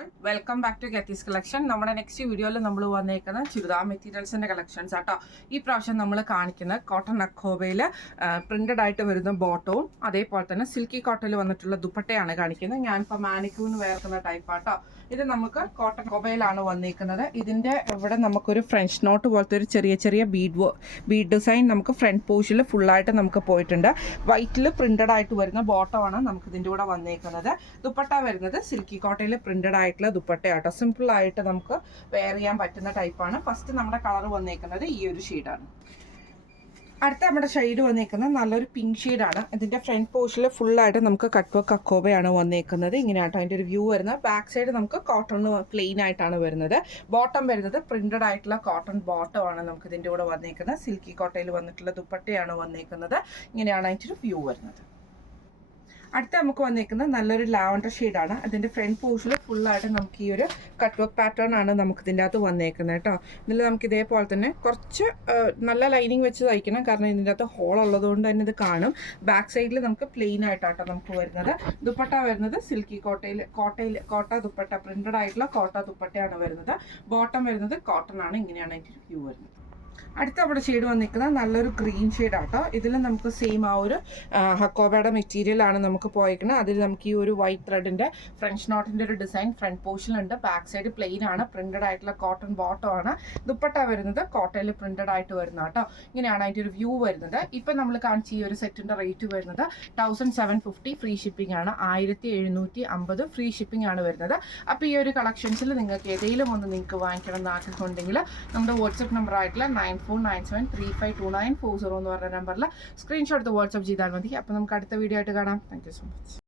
All welcome back to ഗെത്തീസ് collection. നമ്മുടെ next വീഡിയോയിൽ നമ്മൾ വന്നേക്കുന്ന ചുരിദാർ മെറ്റീരിയൽസിൻ്റെ കളക്ഷൻസ് ആട്ടോ. ഈ പ്രാവശ്യം നമ്മൾ കാണിക്കുന്നത് കോട്ടൺ അക്കോബയിൽ പ്രിന്റഡ് ആയിട്ട് വരുന്ന ബോട്ടവും അതേപോലെ തന്നെ സിൽക്കി കോട്ടണിൽ വന്നിട്ടുള്ള ദുപ്പട്ടയാണ് കാണിക്കുന്നത്. ഞാനിപ്പോൾ മാനിക്കൂന്ന് വേർക്കുന്ന ടൈപ്പ് ആട്ടോ. ഇത് നമുക്ക് കോട്ടൺ അക്കോബയിലാണ് വന്നിരിക്കുന്നത്. ഇതിൻ്റെ ഇവിടെ നമുക്കൊരു ഫ്രഞ്ച് നോട്ട് പോലത്തെ ഒരു ചെറിയ ചെറിയ ബീഡ് ഡിസൈൻ നമുക്ക് ഫ്രണ്ട് പോർഷനിൽ ഫുള്ളായിട്ട് നമുക്ക് പോയിട്ടുണ്ട്. വൈറ്റിൽ പ്രിന്റഡ് ആയിട്ട് വരുന്ന ബോട്ടമാണ് നമുക്ക് ഇതിൻ്റെ കൂടെ വന്നിരിക്കുന്നത്. ദുപ്പട്ട വരുന്നത് സിൽക്കി കോട്ടയിൽ പ്രിന്റഡ് ആയിട്ടുള്ള ദുപ്പട്ടയാട്ടോ. സിമ്പിൾ ആയിട്ട് നമുക്ക് വെയർ ചെയ്യാൻ പറ്റുന്ന ടൈപ്പാണ്. ഫസ്റ്റ് നമ്മുടെ കളർ വന്നേക്കുന്നത് ഈ ഒരു ഷെയ്ഡാണ്. അടുത്ത നമ്മുടെ ഷെയ്ഡ് വന്നേക്കുന്നത് നല്ലൊരു പിങ്ക് ഷെയ്ഡാണ്. ഇതിൻ്റെ ഫ്രണ്ട് പോർഷനിൽ ഫുള്ളായിട്ട് നമുക്ക് കട്ട് വർക്ക് അക്കോബയാണ് വന്നേക്കുന്നത്. ഇങ്ങനെയാട്ടോ അതിൻ്റെ ഒരു വ്യൂ വരുന്നത്. ബാക്ക് സൈഡ് നമുക്ക് കോട്ടൺ പ്ലെയിൻ ആയിട്ടാണ് വരുന്നത്. ബോട്ടം വരുന്നത് പ്രിന്റഡ് ആയിട്ടുള്ള കോട്ടൺ ബോട്ടമാണ് നമുക്ക് ഇതിൻ്റെ കൂടെ വന്നേക്കുന്നത്. സിൽക്കി കോട്ടയിൽ വന്നിട്ടുള്ള ദുപ്പട്ടയാണ് വന്നേക്കുന്നത്. ഇങ്ങനെയാണ് അതിൻ്റെ ഒരു വ്യൂ വരുന്നത്. അടുത്ത നമുക്ക് വന്നിരിക്കുന്നത് നല്ലൊരു ലാവൻഡർ ഷെയ്ഡാണ്. അതിൻ്റെ ഫ്രണ്ട് പോർഷനിൽ ഫുള്ളായിട്ട് നമുക്ക് ഈ ഒരു കട്ട് വർക്ക് പാറ്റേൺ ആണ് നമുക്ക് ഇതിൻ്റെ അകത്ത് വന്നേക്കുന്നത് കേട്ടോ. ഇതിൽ നമുക്ക് ഇതേപോലെ തന്നെ കുറച്ച് നല്ല ലൈനിങ് വെച്ച് തയ്ക്കണം, കാരണം ഇതിൻ്റെ അകത്ത് ഹോൾ ഉള്ളതുകൊണ്ട് തന്നെ ഇത് കാണും. ബാക്ക് സൈഡിൽ നമുക്ക് പ്ലെയിൻ ആയിട്ടാട്ടോ നമുക്ക് വരുന്നത്. ദുപ്പട്ട വരുന്നത് സിൽക്കി കോട്ട ദുപ്പട്ട പ്രിന്റഡ് ആയിട്ടുള്ള കോട്ട ദുപ്പട്ടയാണ് വരുന്നത്. ബോട്ടം വരുന്നത് കോട്ടൺ ആണ്. ഇങ്ങനെയാണ് അതിൻ്റെ വ്യൂ വരുന്നത്. അടുത്ത നമ്മുടെ ഷെയ്ഡ് വന്നിരിക്കുന്നത് നല്ലൊരു ഗ്രീൻ ഷെയ്ഡാട്ടോ. ഇതിൽ നമുക്ക് സെയിം ആ ഒരു ഹക്കോബയുടെ മെറ്റീരിയലാണ് നമുക്ക് പോയിരിക്കുന്നത്. അതിൽ നമുക്ക് ഈ ഒരു വൈറ്റ് ത്രെഡിൻ്റെ ഫ്രഞ്ച് നോട്ടിൻ്റെ ഒരു ഡിസൈൻ ഫ്രണ്ട് പോർഷനിലുണ്ട്. ബാക്ക് സൈഡ് പ്ലെയിൻ ആണ്. പ്രിന്റഡ് ആയിട്ടുള്ള കോട്ടൺ ബോട്ടം ആണ്. ദുപ്പട്ട വരുന്നത് കോട്ടയിൽ പ്രിന്റഡ് ആയിട്ട് വരുന്ന കേട്ടോ. ഇങ്ങനെയാണ് അതിൻ്റെ ഒരു വ്യൂ വരുന്നത്. ഇപ്പം നമ്മൾ കാണിച്ച ഈ ഒരു സെറ്റിൻ്റെ റേറ്റ് വരുന്നത് 1750 ഫ്രീ ഷിപ്പിംഗ് ആണ്. 1750 ഫ്രീ ഷിപ്പിംഗ് ആണ് വരുന്നത്. അപ്പോൾ ഈ ഒരു കളക്ഷൻസിൽ നിങ്ങൾക്ക് ഏതെങ്കിലും ഒന്ന് നിങ്ങൾക്ക് വാങ്ങിക്കണം എന്ന് ആഗ്രഹമുണ്ടെങ്കിൽ നമ്മുടെ വാട്സപ്പ് നമ്പർ ആയിട്ടുള്ള 9497352940 എന്ന് പറഞ്ഞ നമ്പറിൽ സ്ക്രീൻഷോട്ട് വാട്സപ്പ് ചെയ്താൽ മതി. അപ്പോൾ നമുക്ക് അടുത്ത വീഡിയോ ആയിട്ട് കാണാം. Thank you so much.